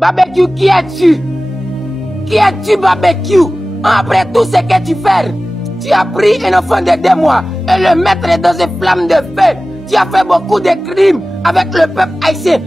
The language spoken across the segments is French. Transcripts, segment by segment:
Barbecue, qui es-tu? Qui es-tu, Barbecue? Après tout ce que tu fais, tu as pris un enfant de 2 mois et le mettre dans une flamme de feu. Tu as fait beaucoup de crimes avec le peuple haïtien.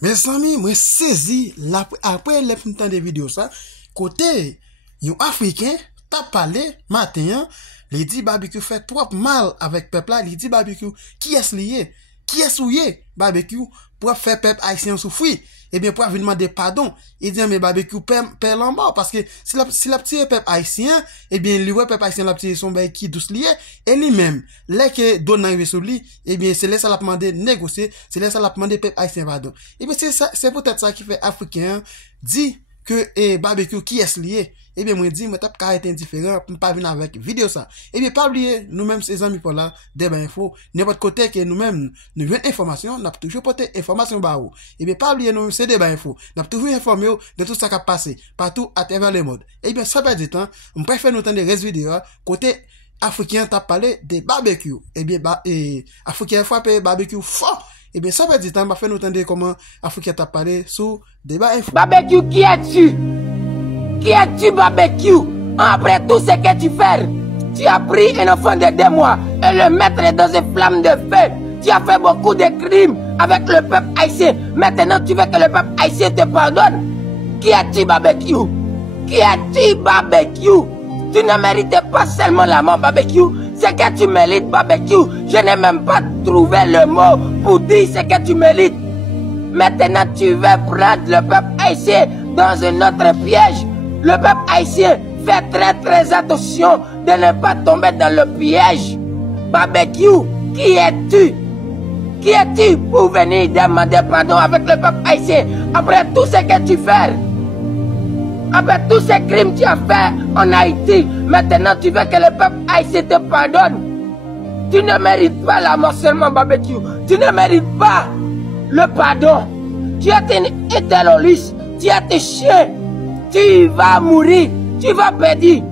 Mes amis, moi saisi après les temps de vidéo ça, côté un Africain t'a parlé matin, il dit Barbecue fait trop mal avec peuple là, il dit Barbecue qui est lié? Qui est souillé Barbecue pour faire peuple haïtien souffrir? Eh bien, pour venir demander pardon, il dit, mais Barbecue perd l'embarras, parce que si la petite peuple haïtien, eh bien, lui, peuple haïtien, la petite son qui douce lié, et lui-même, là que donne arrivé sur lui, eh bien, c'est là ça l'a demandé négocier, c'est là ça l'a demandé peuple haïtien pardon. Eh bien, c'est peut-être ça qui fait Africain, dit que, Barbecue qui est lié. Eh bien, moi, dit, moi, t'as pas été indifférent pour pas venir avec vidéo ça. Eh bien, pas oublier, nous-mêmes, ces amis pour là, des infos, n'importe côté que nous-mêmes, nous venons information, n'a toujours porté information bah ou. Eh bien, pas oublier, nous, c'est des infos, n'a toujours informé de tout ça qui a passé, partout à travers le monde. Eh bien, ça va du temps, on préfère nous entendre des restes vidéo, côté africain, t'as parlé des barbecues. Eh bien, africain frappé barbecue fort. Eh bien, ça va du temps, on va faire nous entendre comment africain t'a parlé sur des infos. Barbecue, qui es-tu? Qui es-tu, Barbecue? Après tout ce que tu fais, tu as pris un enfant de 2 mois et le mettre dans une flamme de feu. Tu as fait beaucoup de crimes avec le peuple haïtien. Maintenant, tu veux que le peuple haïtien te pardonne. Qui es-tu, Barbecue? Qui es-tu, Barbecue? Tu ne mérites pas seulement la mort, Barbecue. Ce que tu mérites, Barbecue. Je n'ai même pas trouvé le mot pour dire ce que tu mérites. Maintenant, tu veux prendre le peuple haïtien dans un autre piège. Le peuple haïtien fait très attention de ne pas tomber dans le piège. Barbecue, qui es-tu? Qui es-tu pour venir demander pardon avec le peuple haïtien après tout ce que tu fais? Après tous ces crimes que tu as fait en Haïti, maintenant tu veux que le peuple haïtien te pardonne. Tu ne mérites pas la mort seulement, Barbecue. Tu ne mérites pas le pardon. Tu es un terroriste, tu es un chien. Tu vas mourir, tu vas perdre.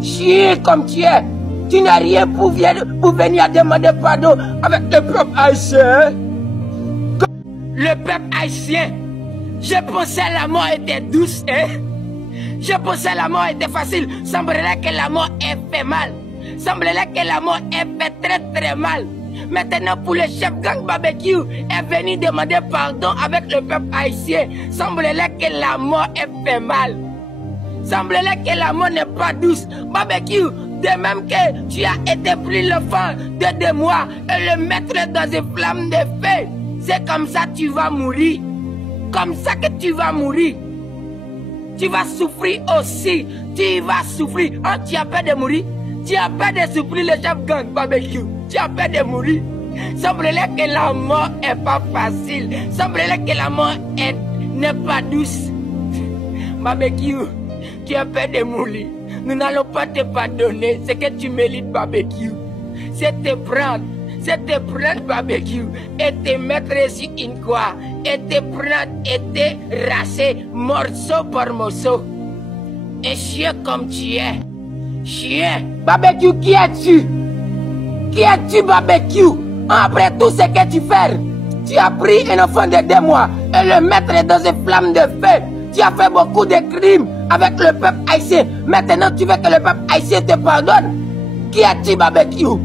Chien comme tu es, tu n'as rien pour venir demander pardon avec le peuple haïtien. Le peuple haïtien, je pensais la mort était douce, hein? Je pensais la mort était facile. Semblerait que la mort ait fait mal. Semblerait que la mort ait fait très mal. Maintenant, pour le chef gang Barbecue est venu demander pardon avec le peuple haïtien. Semblerait que la mort ait fait mal. Semblerait que la mort n'est pas douce. Barbecue, de même que tu as été pris l'enfant de 2 mois et le mettre dans une flamme de feu. C'est comme ça que tu vas mourir. Comme ça que tu vas mourir. Tu vas souffrir aussi. Tu vas souffrir. Oh, tu as peur de mourir. Tu as peur de souffrir le chef gang Barbecue. Tu as peur de mourir. Semblerait que la mort est pas facile. Semblerait que la mort n'est pas douce. Barbecue, tu as peur de mourir. Nous n'allons pas te pardonner ce que tu mérites, Barbecue. C'est te prendre Barbecue et te mettre sur une croix et te prendre et te raser morceau par morceau. Un chien comme tu es. Chien. Barbecue, qui es-tu? Qui es-tu, Barbecue? Après tout ce que tu fais, tu as pris un enfant de 2 mois et le mettre dans une flamme de feu. Tu as fait beaucoup de crimes avec le peuple haïtien. Maintenant, tu veux que le peuple haïtien te pardonne. Qui es-tu, Barbecue?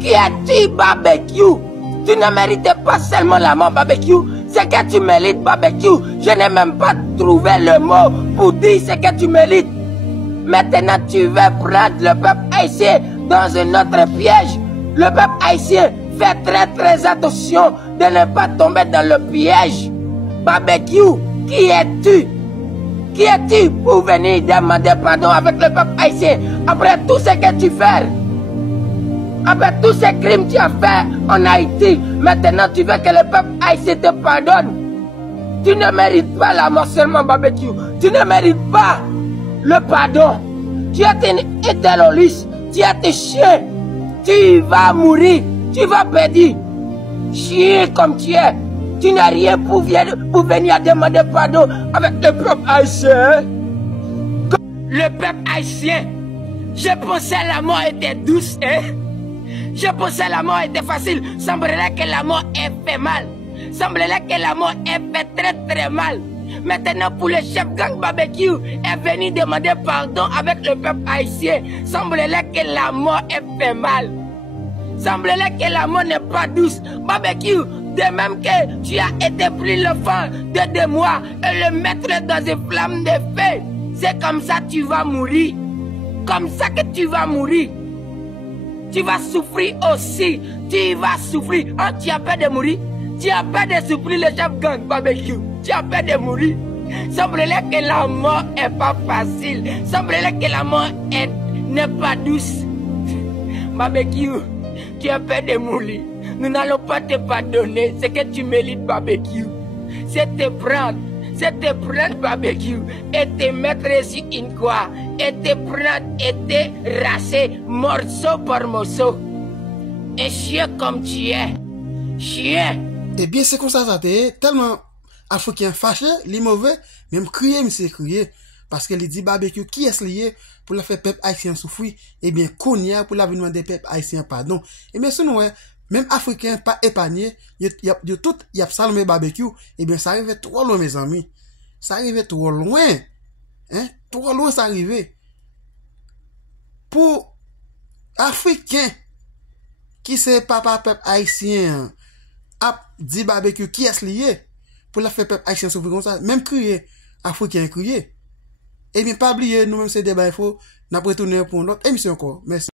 Qui es-tu, Barbecue? Tu ne mérites pas seulement la mort, Barbecue. Ce que tu mérites, Barbecue. Je n'ai même pas trouvé le mot pour dire ce que tu mérites. Maintenant, tu veux prendre le peuple haïtien dans un autre piège. Le peuple haïtien fait très attention de ne pas tomber dans le piège. Barbecue, qui es-tu? Qui es-tu pour venir demander pardon avec le peuple haïtien après tout ce que tu fais? Après tous ces crimes que tu as fait en Haïti, maintenant tu veux que le peuple haïtien te pardonne. Tu ne mérites pas la mort seulement, Barbecue. Tu ne mérites pas le pardon. Tu es un terroriste, tu es un chien. Tu vas mourir, tu vas perdre. Chien comme tu es, tu n'as rien pour venir demander pardon avec le peuple haïtien. Le peuple haïtien, je pensais la mort était douce, hein? Je pensais la mort était facile. Semblerait que la mort ait fait mal. Semblerait que la mort ait fait très mal. Maintenant, pour le chef gang barbecue est venu demander pardon avec le peuple haïtien. Semble-t-il que la mort est fait mal. Semble-t-il que la mort n'est pas douce. Barbecue, de même que tu as été pris l'enfant de 2 mois et le mettre dans une flamme de feu. C'est comme ça que tu vas mourir. Comme ça que tu vas mourir. Tu vas souffrir aussi. Tu vas souffrir. Oh, tu as peur de mourir? Tu as peur de souffrir le chef gang barbecue? Tu as peur de mourir? Semble-t-il que la mort n'est pas facile. Semble-t-il que la mort n'est pas douce. Barbecue, tu as peur de mourir. Nous n'allons pas te pardonner ce que tu mérites, barbecue. C'est te prendre barbecue et te mettre sur une croix et te prendre et te raser morceau par morceau. Un chien comme tu es. Chien. Eh bien, c'est comme ça t'est tellement africain fâché, li mauvais, même crier, monsieur crier. Parce que il dit barbecue qui est lié pour la faire peuple haïtien souffrir, eh bien, Konya pour l'avènement des peuples haïtiens pardon. Eh bien, sinon, même africain pas épargné, y a salmé barbecue, eh bien, ça arrivait trop loin, mes amis. Ça arrivait trop loin. Hein? Trop loin, ça arrivait. Pour africain, qui c'est papa peuple haïtien, a dit barbecue qui est lié pour la faire peuple haïtien souffrir comme ça, même crier, africain crier. Et bien, pas oublier, nous-mêmes, c'est débat info, n'a pas retourné pour notre émission encore. Merci.